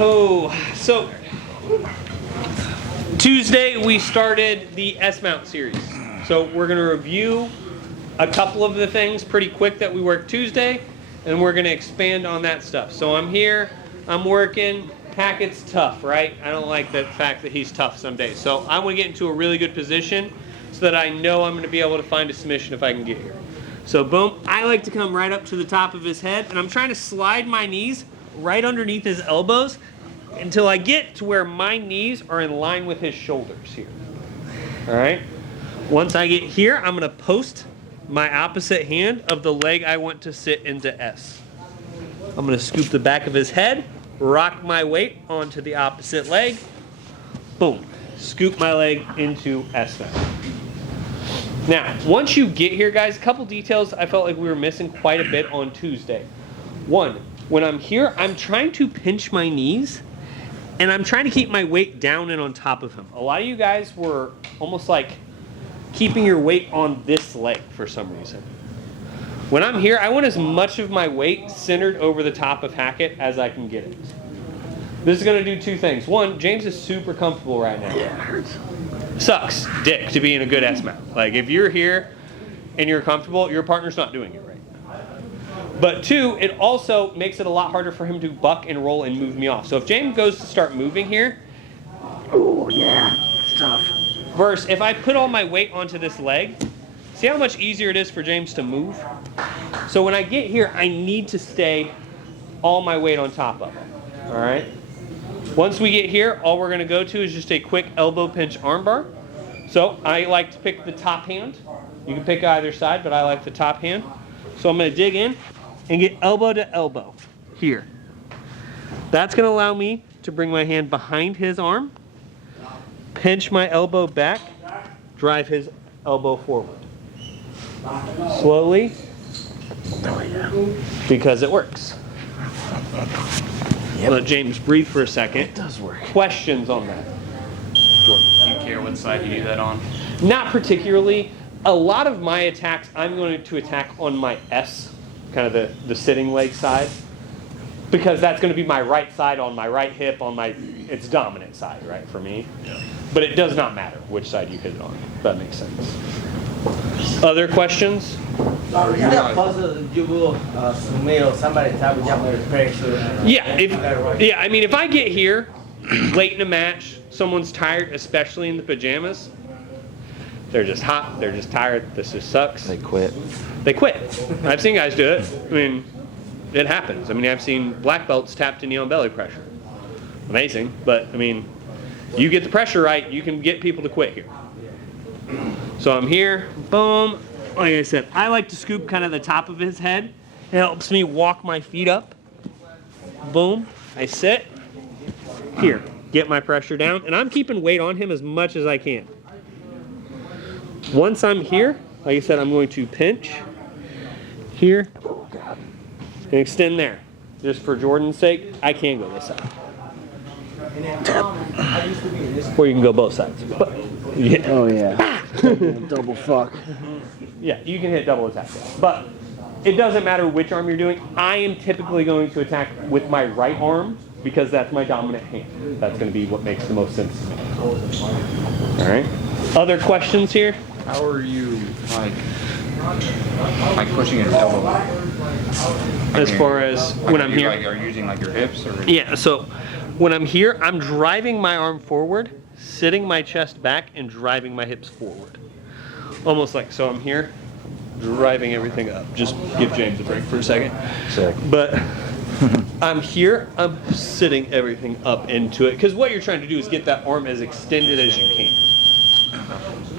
Oh, so Tuesday we started the S-Mount series. So we're going to review a couple of the things pretty quick that we worked Tuesday, and we're going to expand on that stuff. So I'm here, I'm working. Hackett's tough, right? I don't like the fact that he's tough some days. So I want to get into a really good position so that I know I'm going to be able to find a submission if I can get here. So boom, I like to come right up to the top of his head, and I'm trying to slide my knees right underneath his elbows until I get to where my knees are in line with his shoulders here. All right? Once I get here, I'm going to post my opposite hand of the leg I want to sit into S. I'm going to scoop the back of his head, rock my weight onto the opposite leg, boom, scoop my leg into S now. Now, once you get here, guys, a couple details I felt like we were missing quite a bit on Tuesday. One, when I'm here, I'm trying to pinch my knees, and I'm trying to keep my weight down and on top of him. A lot of you guys were almost like keeping your weight on this leg for some reason. When I'm here, I want as much of my weight centered over the top of Hackett as I can get it. This is going to do two things. One, James is super comfortable right now. Yeah, it hurts. Sucks dick to be in a good S-mount. Like, if you're here and you're comfortable, your partner's not doing it right. But two, it also makes it a lot harder for him to buck and roll and move me off. So if James goes to start moving here, oh yeah, it's tough. versus if I put all my weight onto this leg, see how much easier it is for James to move? So when I get here, I need to stay all my weight on top of it. All right? Once we get here, all we're going to go to is just a quick elbow pinch armbar. So I like to pick the top hand. You can pick either side, but I like the top hand. So I'm going to dig in and get elbow to elbow here. That's going to allow me to bring my hand behind his arm, pinch my elbow back, drive his elbow forward. Slowly, because it works. Yep. Let James breathe for a second. It does work. Questions on that? Do you care what side you do that on? Not particularly. A lot of my attacks, I'm going to attack on my S, kind of the sitting leg side, because that's going to be my right side on my right hip, on my, it's dominant side, right, for me. Yeah. But it does not matter which side you hit it on, if that makes sense. Other questions? Is that possible you will smell somebody type of pressure? Yeah, I mean, if I get here late in a match, someone's tired, especially in the pajamas, they're just hot, they're just tired, this just sucks. They quit. They quit. I've seen guys do it. I mean, it happens. I mean, I've seen black belts tapped to knee on belly pressure. Amazing, but I mean, you get the pressure right, you can get people to quit here. So I'm here, boom. Like I said, I like to scoop kind of the top of his head. It helps me walk my feet up. Boom, I sit. Here, get my pressure down. And I'm keeping weight on him as much as I can. Once I'm here, like I said, I'm going to pinch here and extend there. Just for Jordan's sake, I can go this side. Or you can go both sides. But, yeah. Oh yeah. Double fuck. Yeah, you can hit double attack. But it doesn't matter which arm you're doing. I am typically going to attack with my right arm because that's my dominant hand. That's going to be what makes the most sense to me. All right. Other questions here? How are you like pushing his elbow? As far as when I'm here? Are you using like your hips or? Yeah, so when I'm here, I'm driving my arm forward, sitting my chest back, and driving my hips forward. Almost like, so I'm here, driving everything up. Just give James a break for a second. Sick. But I'm here, I'm sitting everything up into it. Because what you're trying to do is get that arm as extended as you can.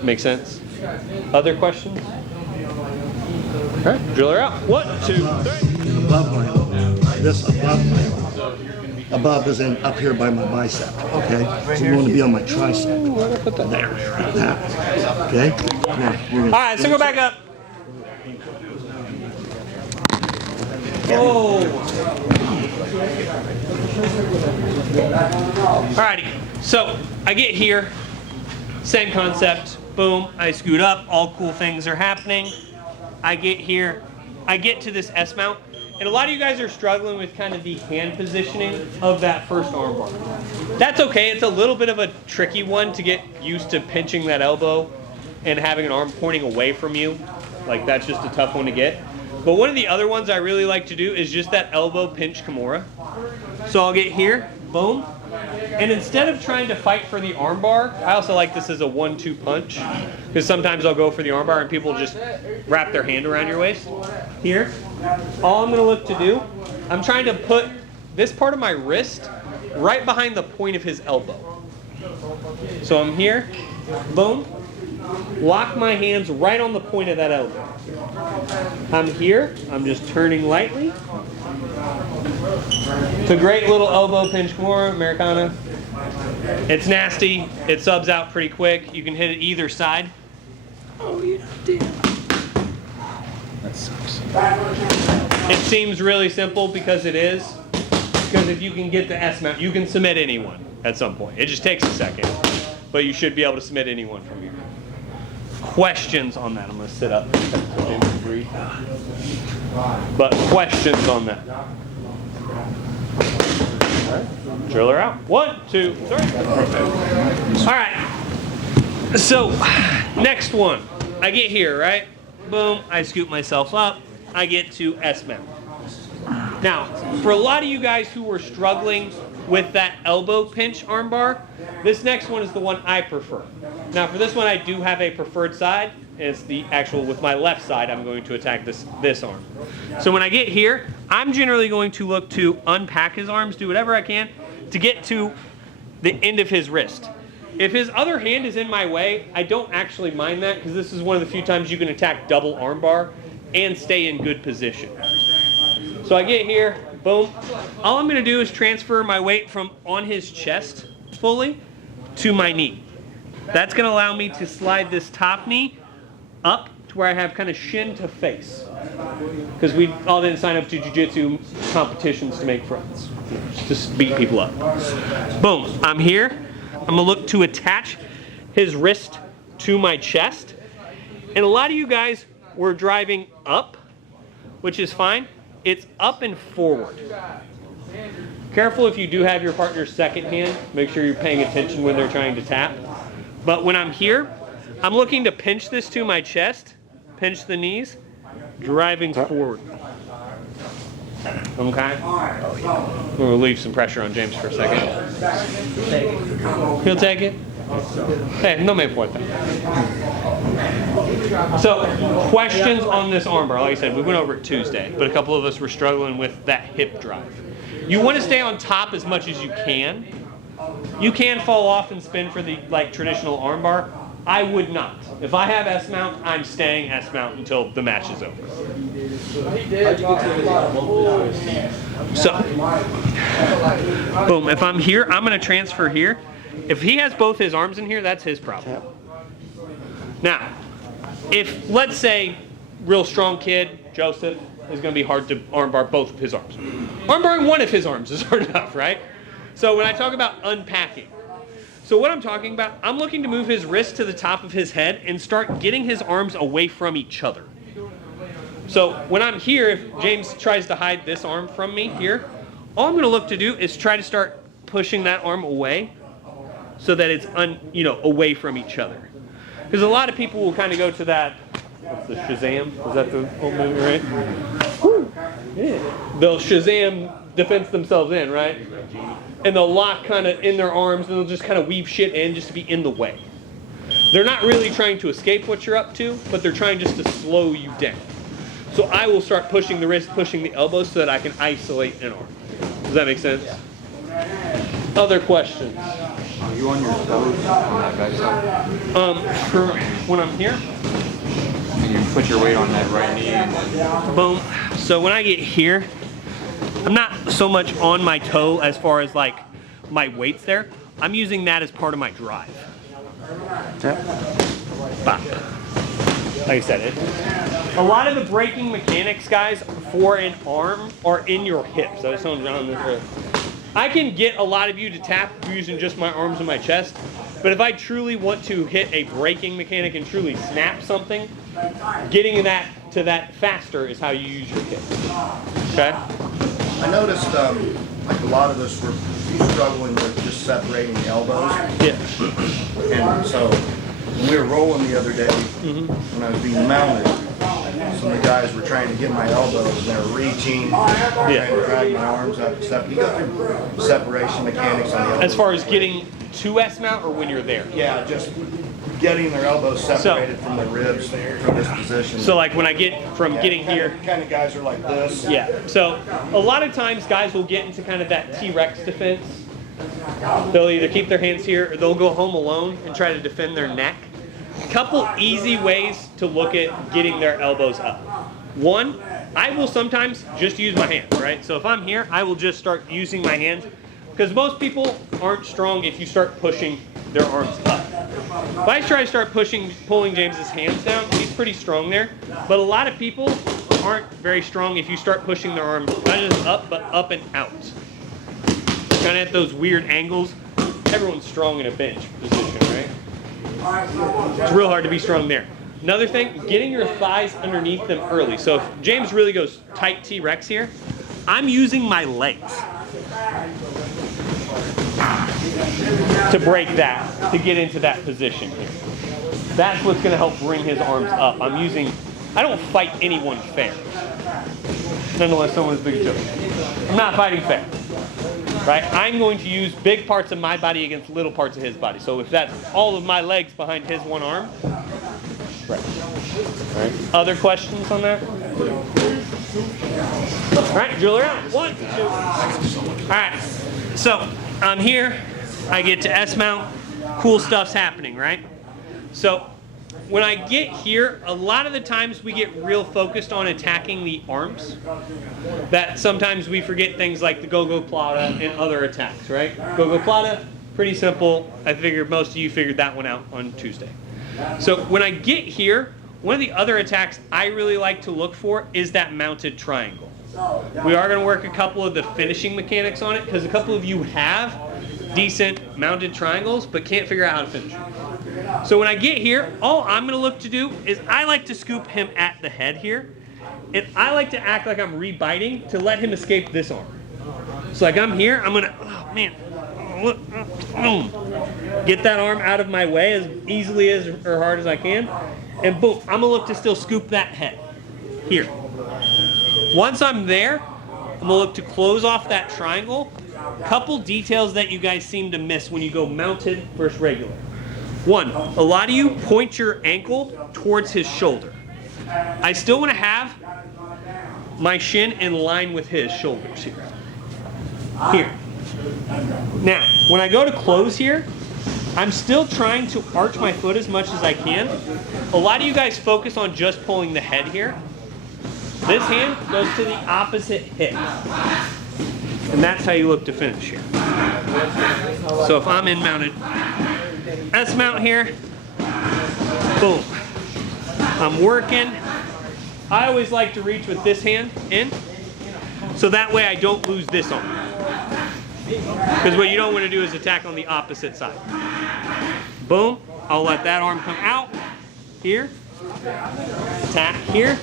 Make sense? Other questions? All right, drill her out. 1, 2, 3. Above my elbow. This above my elbow. Above is in up here by my bicep. Okay? So you want to be on my tricep. Where did I put that? There. That. Okay? Now, you're All right, so go back up. Oh. Alrighty, so I get here, same concept, boom, I scoot up, all cool things are happening. I get here, I get to this S-mount. And a lot of you guys are struggling with kind of the hand positioning of that first arm bar. That's okay. It's a little bit of a tricky one to get used to pinching that elbow and having an arm pointing away from you. Like, that's just a tough one to get. But one of the other ones I really like to do is just that elbow pinch Kimura. So I'll get here, boom. And instead of trying to fight for the arm bar, I also like this as a 1-2 punch. Because sometimes I'll go for the arm bar and people just wrap their hand around your waist. Here, all I'm gonna look to do, I'm trying to put this part of my wrist right behind the point of his elbow. So I'm here, boom, lock my hands right on the point of that elbow. I'm here, I'm just turning lightly. It's a great little elbow pinch Kimura, Americana. It's nasty, it subs out pretty quick. You can hit it either side. Oh, yeah, damn. That sucks. It seems really simple because it is. Because if you can get the S mount, you can submit anyone at some point. It just takes a second, but you should be able to submit anyone from here. Questions on that? I'm going to sit up. But questions on that? All right. Driller out. 1, 2, 3. All right. So, next one. I get here, right? Boom. I scoop myself up. I get to S mount. Now, for a lot of you guys who were struggling with that elbow pinch armbar, this next one is the one I prefer. Now, for this one, I do have a preferred side. It's the actual, with my left side, I'm going to attack this arm. So when I get here, I'm generally going to look to unpack his arms, do whatever I can to get to the end of his wrist. If his other hand is in my way, I don't actually mind that because this is one of the few times you can attack double armbar and stay in good position. So I get here, boom. All I'm gonna do is transfer my weight from on his chest fully to my knee. That's gonna allow me to slide this top knee up to where I have kind of shin to face. Because we all didn't sign up to jiu-jitsu competitions to make friends. Just beat people up. Boom, I'm here. I'm gonna look to attach his wrist to my chest. And a lot of you guys were driving up, which is fine. It's up and forward. Careful if you do have your partner's second hand. Make sure you're paying attention when they're trying to tap. But when I'm here, I'm looking to pinch this to my chest, pinch the knees, driving forward. Okay? I'm gonna relieve some pressure on James for a second. He'll take it? Hey, no me importa. So, questions on this armbar. Like I said, we went over it Tuesday, but a couple of us were struggling with that hip drive. You want to stay on top as much as you can. You can fall off and spin for the traditional armbar. I would not. If I have S mount, I'm staying S mount until the match is over. So, boom. If I'm here, I'm going to transfer here. If he has both his arms in here, that's his problem. Now, if, let's say, real strong kid, Joseph, is going to be hard to armbar both of his arms. Armbarring one of his arms is hard enough, right? So when I talk about unpacking, so what I'm talking about, I'm looking to move his wrist to the top of his head and start getting his arms away from each other. So when I'm here, if James tries to hide this arm from me here, all I'm going to look to do is try to start pushing that arm away so that it's away from each other. Because a lot of people will kind of go to that, what's the Shazam? Is that the old movie, right? Woo. Yeah. They'll Shazam defense themselves in, right? And they'll lock kind of in their arms and they'll just kind of weave shit in just to be in the way. They're not really trying to escape what you're up to, but they're trying just to slow you down. So I will start pushing the wrist, pushing the elbows so that I can isolate an arm. Does that make sense? Other questions? Are you on your toes on that back side? For when I'm here, And you put your weight on that right knee and then boom. So when I get here, I'm not so much on my toe as far as like my weight's there. I'm using that as part of my drive. Bop. Like I said, a lot of the braking mechanics, guys, for an arm are in your hips. So someone's on this. I can get a lot of you to tap using just my arms and my chest, but if I truly want to hit a braking mechanic and truly snap something, getting that to that faster is how you use your hips. Okay. I noticed, like a lot of us were struggling with just separating the elbows. Yeah. And so when we were rolling the other day, when I was being mounted, some of the guys were trying to get my elbows and they were reaching, trying to drag my arms up and stuff. You go through separation mechanics on the elbows. As far as getting to S-mount or when you're there? Yeah, just getting their elbows separated from their ribs from this position. So like when I get from getting here. Kind of guys are like this. Yeah, so a lot of times guys will get into kind of that T-Rex defense. They'll either keep their hands here or they'll go home alone and try to defend their neck. A couple easy ways to look at getting their elbows up. One, I will sometimes just use my hands, right? So if I'm here, I will just start using my hands because most people aren't strong if you start pushing their arms up. If I try to start pulling James's hands down, he's pretty strong there. But a lot of people aren't very strong if you start pushing their arms not just up, but up and out. Kind of at those weird angles. Everyone's strong in a bench position, right? It's real hard to be strong there. Another thing, getting your thighs underneath them early. So if James really goes tight T-Rex here, I'm using my legs to break that, to get into that position here. That's what's going to help bring his arms up. I don't fight anyone fair. Nonetheless, someone's big joke. I'm not fighting fair. Right? I'm going to use big parts of my body against little parts of his body. So if that's all of my legs behind his one arm. Right. All right. Other questions on that? All right, drill around. 1, 2. All right. So I'm here. I get to S-mount. Cool stuff's happening, right? So when I get here, a lot of the times we get real focused on attacking the arms. That sometimes we forget things like the gogoplata and other attacks, right? Gogoplata, pretty simple. I figured most of you figured that one out on Tuesday. So when I get here, one of the other attacks I really like to look for is that mounted triangle. We are going to work a couple of the finishing mechanics on it because a couple of you have decent mounted triangles but can't figure out how to finish them. So when I get here, all I'm going to look to do is I like to scoop him at the head here. And I like to act like I'm re-biting to let him escape this arm. So like I'm here, I'm going to, oh man, get that arm out of my way as easily as or hard as I can. And boom, I'm going to look to still scoop that head here. Once I'm there, I'm going to look to close off that triangle. Couple details that you guys seem to miss when you go mounted versus regular. One, a lot of you point your ankle towards his shoulder. I still want to have my shin in line with his shoulders here. Here. Now, when I go to close here, I'm still trying to arch my foot as much as I can. A lot of you guys focus on just pulling the head here. This hand goes to the opposite hip. And that's how you look to finish here. So if I'm in mounted S-mount here, boom. I'm working. I always like to reach with this hand in, so that way I don't lose this arm. Because what you don't want to do is attack on the opposite side. Boom. I'll let that arm come out here. Attack here.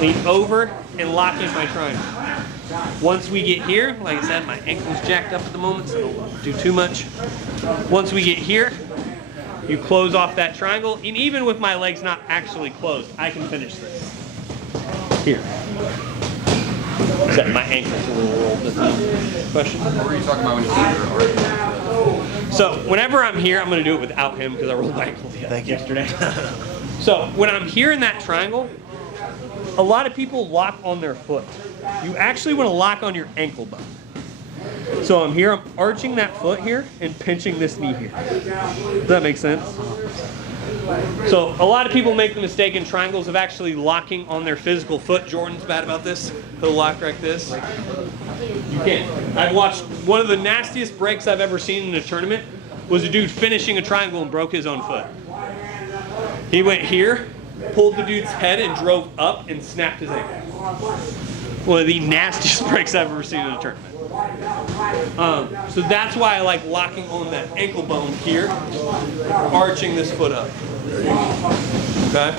Lean over and lock in my triangle. Once we get here, like I said, my ankle's jacked up at the moment, so don't do too much. Once we get here, you close off that triangle, and even with my legs not actually closed, I can finish this. Here. Except my ankle's a little rolled. Question? What were you talking about when you said your So whenever I'm here, I'm going to do it without him because I rolled my ankle yesterday. So when I'm here in that triangle, a lot of people lock on their foot. You actually want to lock on your ankle bone. So I'm here, I'm arching that foot here and pinching this knee here. Does that make sense? So a lot of people make the mistake in triangles of actually locking on their physical foot. Jordan's bad about this. He'll lock like this. You can't. I've watched one of the nastiest breaks I've ever seen in a tournament was a dude finishing a triangle and broke his own foot. He went here, pulled the dude's head and drove up and snapped his ankle. One of the nastiest breaks I've ever seen in a tournament. So that's why I like locking on that ankle bone here, arching this foot up. Okay?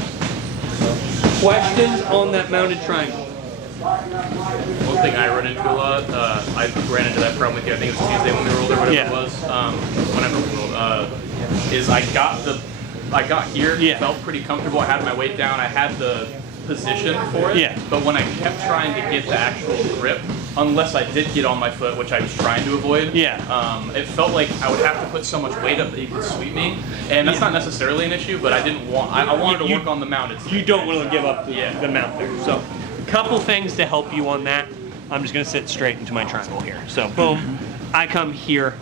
Questions on that mounted triangle? one thing I run into a lot, I ran into that problem with you, I think it was Tuesday when we rolled or whatever Yeah. it was, whenever we rolled, is I got here, Yeah. felt pretty comfortable, I had my weight down, I had the position for it, Yeah. but when I kept trying to get the actual grip, unless I did get on my foot, which I was trying to avoid, Yeah. it felt like I would have to put so much weight up that you could sweep me, and that's not necessarily an issue, but I didn't want, I wanted to You- work on the mounted You stick. don't want to give up Yeah. the mount there. So, a couple things to help you on that. I'm just going to sit straight into my triangle here. So, boom, I come here.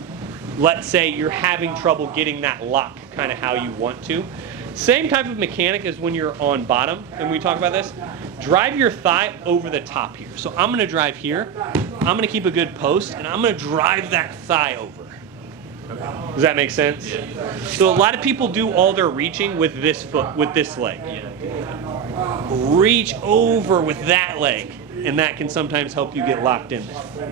Let's say you're having trouble getting that lock kind of how you want to. Same type of mechanic as when you're on bottom, and we talk about this. Drive your thigh over the top here. So I'm gonna drive here, I'm gonna keep a good post, and I'm gonna drive that thigh over. Does that make sense? Yeah. So a lot of people do all their reaching with this foot, with this leg. Reach over with that leg, and that can sometimes help you get locked in there.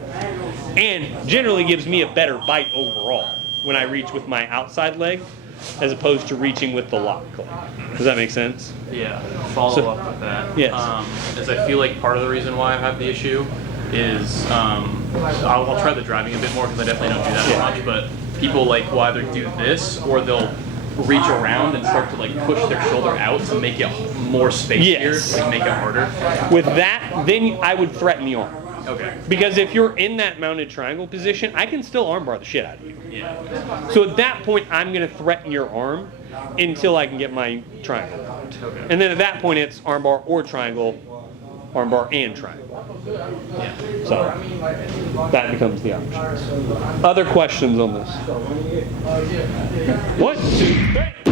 And generally gives me a better bite overall when I reach with my outside leg as opposed to reaching with the lock leg. Does that make sense? Yeah, follow So- up with that. Yes. Is I feel like part of the reason why I have the issue is I'll try the driving a bit more because I definitely don't do that as much. But people like will either do this or they'll reach around and start to like push their shoulder out to make it more space Yes. here, to like make it harder. With that, then I would threaten the arm. Okay. Because if you're in that mounted triangle position, I can still armbar the shit out of you. Yeah. So at that point, I'm going to threaten your arm until I can get my triangle out. Okay. And then at that point, it's armbar or triangle, armbar and triangle. Yeah. So that becomes the option. Other questions on this? 1, 2, 3.